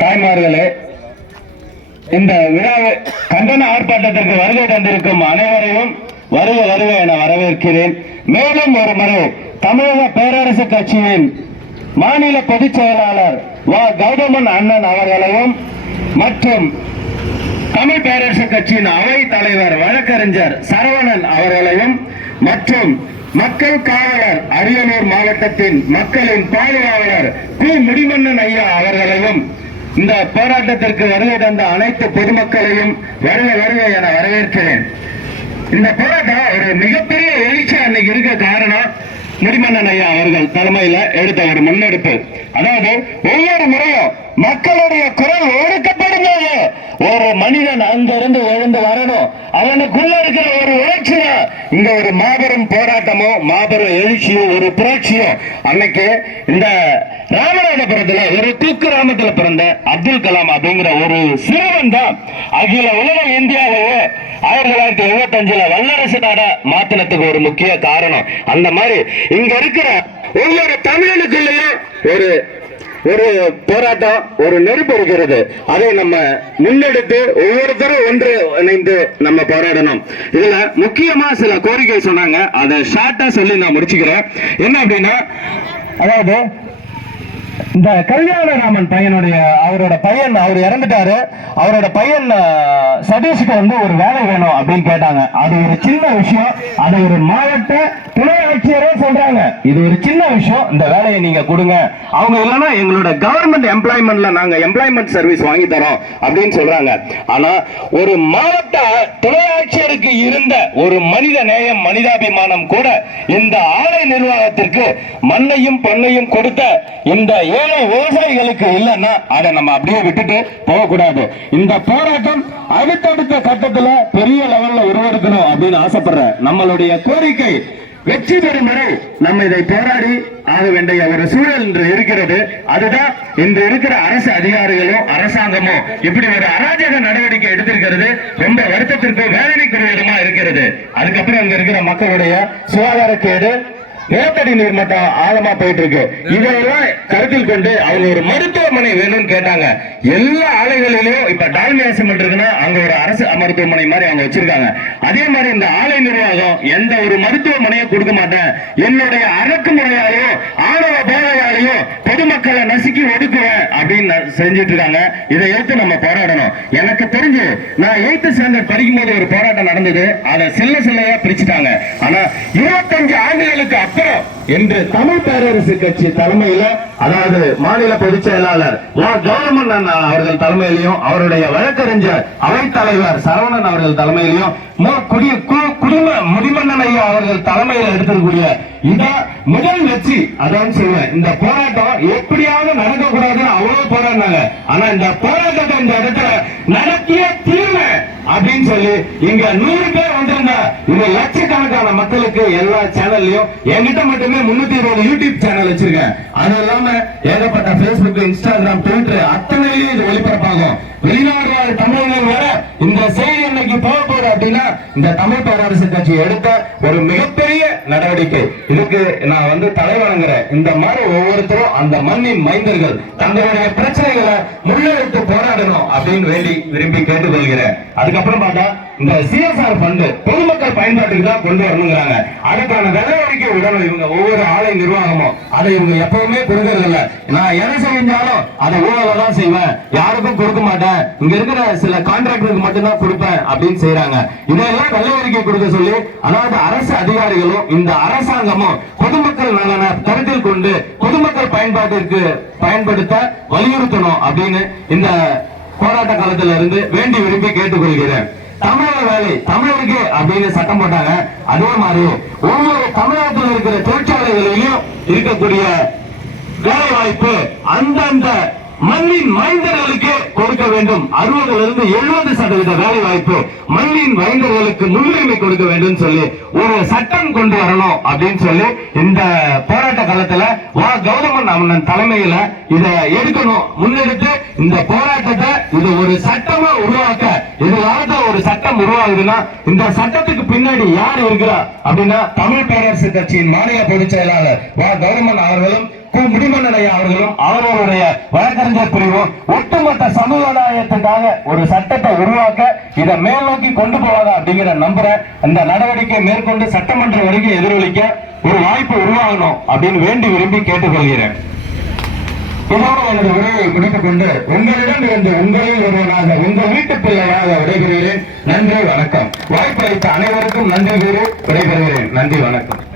தாய்மார்களே, இந்த விழாவை கண்டன ஆர்ப்பாட்டத்திற்கு வருகை தந்திருக்கும் அனைவரையும் வருக வருக என வரவேற்கிறேன். மேலும் ஒரு முறை தமிழக பேரரசு கட்சியின் மாநில பொதுச் செயலாளர் வ கௌதமன் அண்ணன் அவர்களையும் மற்றும் தமிழ் பேரரசு கட்சியின் அவை தலைவர் வழக்கறிஞர் சரவணன் அவர்களையும் மற்றும் மக்கள் காவலர் அரியலூர் மாவட்டத்தின் மக்களின் பாதுகாவலர் கு முடிமன்னன் ஐயா அவர்களையும் இந்த போராட்டத்திற்கு வருகை தந்த அனைத்து பொதுமக்களையும் வருக வருக என வரவேற்கிறேன். இந்த போராட்டம் ஒரு மிகப்பெரிய எழுச்சியா இன்னைக்கு இருக்க காரணம் முடிமன்னன் ஐயா அவர்கள் தலைமையில எடுத்த ஒரு முன்னெடுப்பு. அதாவது ஒவ்வொரு முறையும் மக்களுடைய குரல் ஒடுக்கப்படும்போது ஒரு மனிதன் அங்கிருந்து எழுந்து வரணும், அவனுக்குள்ள இருக்கிற ஒரு உணர்ச்சி தான் இங்க ஒரு மாபெரும் போராட்டமோ மாபெரும் எழுச்சியோ ஒரு புரட்சியோ. அன்னைக்கு இந்த ராமநாதபுரத்துல ஒரு குக்கிராமத்துல பிறந்த அப்துல் கலாம் அப்படிங்கிற ஒரு சிறுவன் தான் அகில உலக இந்தியாவையே 1975 வல்லரசு நாட மாத்தினத்துக்கு ஒரு முக்கிய காரணம். அந்த மாதிரி இங்க இருக்கிற ஒவ்வொரு தமிழனுக்குள்ளேயும் ஒரு போராட்டம், ஒரு நெருப்பு இருக்கிறது. அதை நம்ம முன்னெடுத்து ஒவ்வொருத்தரும் ஒன்று இணைந்து நம்ம போராடணும். இதுல முக்கியமா சில கோரிக்கை சொன்னாங்க, அதை ஷார்ட்டா சொல்லி நான் முடிச்சுக்கிறேன். என்ன அப்படின்னா, அதாவது இந்த கல்யாணராமன் பையனுடைய அவரோட பையன் அவர் இறந்துட்டாரு, அவரோட பையன் சதீஷ்க்கு ஒரு வேலை வேணும் அப்படின்னு கேட்டாங்க. அது ஒரு சின்ன விஷயம், அது ஒரு மாவட்ட துணை ஆட்சியரே சொல்றாங்க இது ஒரு சின்ன விஷயம், இந்த வேலையை நீங்க கொடுங்க, அவங்க இல்லைன்னா எங்களோட கவர்மெண்ட் எம்ப்ளாய்மெண்ட்ல நாங்க எம்ப்ளாய்மெண்ட் சர்வீஸ் வாங்கி தரோம் அப்படின்னு சொல்றாங்க. ஆனா ஒரு மாவட்ட துணை ஆட்சியருக்கு இருந்த ஒரு மனித நேயம் மனிதாபிமானம் கூட இந்த ஆலை நிர்வாகத்திற்கு மண்ணையும் பொன்னையும் கொடுத்த இந்த ஏழை விவசாயிகளுக்கு இல்லைன்னா அதை நம்ம அப்படியே விட்டுட்டு போகக்கூடாது. இந்த போராட்டம் அடுத்தடுத்த கட்டத்துல பெரிய லெவல்ல உருவெடுக்கணும் அப்படின்னு ஆசைப்படுற நம்மளுடைய கோரிக்கை வெற்றி பெறும் வரை நம்ம இதை போராடி ஆக வேண்டிய ஒரு சூழல் இன்று இருக்கிறது. அதுதான் இன்று இருக்கிற அரசு அதிகாரிகளும் அரசாங்கமும் இப்படி ஒரு அராஜக நடவடிக்கை எடுத்திருக்கிறது ரொம்ப வருத்தத்திற்கும் வேதனைக்குரிய விதமா இருக்கிறது. அதுக்கப்புறம் இங்க இருக்கிற மக்களுடைய சுகாதாரக்கேடு, நிலத்தடி நீர் மட்டம் ஆழமா போயிட்டு இருக்கு. இதெல்லாம் கருத்தில் கொண்டு அவங்க ஒரு மருத்துவமனை வேணும்னு கேட்டாங்க. எல்லா ஆலைகளிலும் இப்ப டால்மியா சிமெண்ட் இருக்குன்னா அங்க ஒரு அரசு மருத்துவமனை மாதிரி அவங்க வச்சிருக்காங்க. அதே மாதிரி இந்த ஆலை நிர்வாகம் எந்த ஒரு மருத்துவமனையும் கொடுக்க மாட்டேன், என்னுடைய அடக்குமுறையாலையும் ஆணவ போதையாலையும் பொதுமக்களை நசுக்கி ஒடுக்குவேன் அப்படின்னு செஞ்சிட்டு இருக்காங்க. இதை எடுத்து நம்ம போராடணும். எனக்கு தெரிஞ்சு நான் 8th ஸ்டாண்டர்ட் படிக்கும் போது ஒரு போராட்டம் நடந்தது, அதை சில்லையா பிரிச்சுட்டாங்க. ஆனா 25 ஆண்டுகளுக்கு அப்புறம் என்று தமிழ் பேரரசு கட்சி தலைமையில, அதாவது மாநில பொதுச் செயலாளர் கவர்மெண்ட் அவர்கள் தலைமையிலையும் அவருடைய வழக்கறிஞர் அவை தலைவர் சரவணன் அவர்கள் தலைமையிலையும் குடும்ப முடிமன்னன் ஐயா அவர்கள் தலைமையில் எடுத்திருக்கூடிய இதான் முதல் வெற்றி. அதான் சொல்லுவேன், இந்த போராட்டம் எப்படியாவது நடக்கக்கூடாதுன்னு அவ்வளவு போராடினாங்க. ஆனா இந்த போராட்டத்தை இந்த இடத்துல நடத்திய தீர்வு அப்படின்னு சொல்லி இங்க 100 பேர் வந்திருந்தா இது லட்சக்கணக்கான மக்களுக்கு எல்லா சேனல்லையும், என்கிட்ட மட்டுமே 320 யூடியூப் சேனல் வச்சிருக்கேன். அது இல்லாம ஏகப்பட்ட பேஸ்புக், இன்ஸ்டாகிராம், ட்விட்டர் அத்தனையிலும் இது ஒளிபரப்பாகும். வெளிநாடு வாழ் தமிழர்கள் வர இந்த செய்தி இன்னைக்கு போக போகுது அப்படின்னா இந்த தமிழ் பேரரசு கட்சி எடுத்த ஒரு மிகப்பெரிய நடவடிக்கை. இதுக்கு நான் தலைவணங்குறேன். இந்த மாதிரி ஒவ்வொருத்தரும் அந்த மண்ணின் மைந்தர்கள் தங்களுடைய பிரச்சனைகளை முன்னெடுத்து போராடணும் அப்படின்னு வேண்டி விரும்பி கேட்டுக்கொள்கிறேன். அதுக்கப்புறம் பார்த்தா இந்த CSR ஃபண்ட் பொதுமக்கள் பயன்பாட்டுக்கு தான் கொண்டு வரணுங்கிறாங்க. அதுக்கான நடவடிக்கை விடணும் இவங்க ஒவ்வொரு ஆலை நிர்வாகமும். அதை இவங்க எப்பவுமே கொடுக்கறது இல்ல. நான் எதை செஞ்சாலும் அதை ஊழல தான் செய்வேன், யாருக்கும் கொடுக்க மாட்டேன், இங்க இருக்கிற சில கான்ட்ராக்டருக்கு மட்டும்தான் கொடுப்பேன் அப்படின்னு செய்யறாங்க. இதெல்லாம் வெள்ளை கொடுக்க சொல்லி, அதாவது அரசு அதிகாரிகளும் இந்த அரசாங்கமும் பொதுமக்கள் நலனை கருத்தில் கொண்டு பொதுமக்கள் பயன்பாட்டிற்கு பயன்படுத்த வலியுறுத்தணும் அப்படின்னு இந்த போராட்ட காலத்துல இருந்து வேண்டி விரும்பி கேட்டுக்கொள்கிறேன். தமிழக வேலை தமிழருக்கு அப்படின்னு சட்டம் போட்டாங்க. அதே மாதிரி ஒவ்வொரு தமிழகத்தில் இருக்கிற தொழிற்சாலைகளிலும் இருக்கக்கூடிய வேலை வாய்ப்பு அந்தந்த மண்ணின் மைந்தர்களுக்கு கொடுக்க வேண்டும். 60-70% வேலை வாய்ப்பு மண்ணின் மைந்தர்களுக்கு முன்னுரிமை கொடுக்க வேண்டும் சொல்லி ஒரு சட்டம் கொண்டு வரணும் அப்படின்னு சொல்லி இந்த போராட்ட காலத்துல கவர்மெண்ட் அண்ணன் தலைமையில இதை எடுக்கணும், முன்னெடுத்து இந்த போராட்டத்தை இது ஒரு சட்டமா உருவாக்க, எதிர்காலத்துல ஒரு சட்டம் உருவாகுதுன்னா இந்த சட்டத்துக்கு பின்னாடி யார் இருக்கிறா அப்படின்னா தமிழ் பேரரசு கட்சியின் மாநில பொதுச் செயலாளர் கவர்மெண்ட் அவர்களும் முடிமன்னனையா அவர்களும் அவர்களுடைய வழக்கறிஞர் பிரிவும் ஒட்டுமொத்த சமுதாயத்துக்காக ஒரு சட்டத்தை உருவாக்க இதை மேல் நோக்கி கொண்டு போவாங்க அப்படிங்கிற நம்புறேன். இந்த நடவடிக்கை மேற்கொண்டு சட்டமன்ற வரைக்கும் எதிரொலிக்க ஒரு வாய்ப்பு உருவாகணும் அப்படின்னு வேண்டி விரும்பி கேட்டுக்கொள்கிறேன். இதோடு எனது உரையை முடித்துக் கொண்டு உங்களிடம் இருந்து உங்களில் ஒருவனாக உங்கள் வீட்டு பிள்ளையாக விடைபெறுகிறேன். நன்றி, வணக்கம். வாய்ப்பளித்த அனைவருக்கும் நன்றி கூறி விடைபெறுகிறேன். நன்றி, வணக்கம்.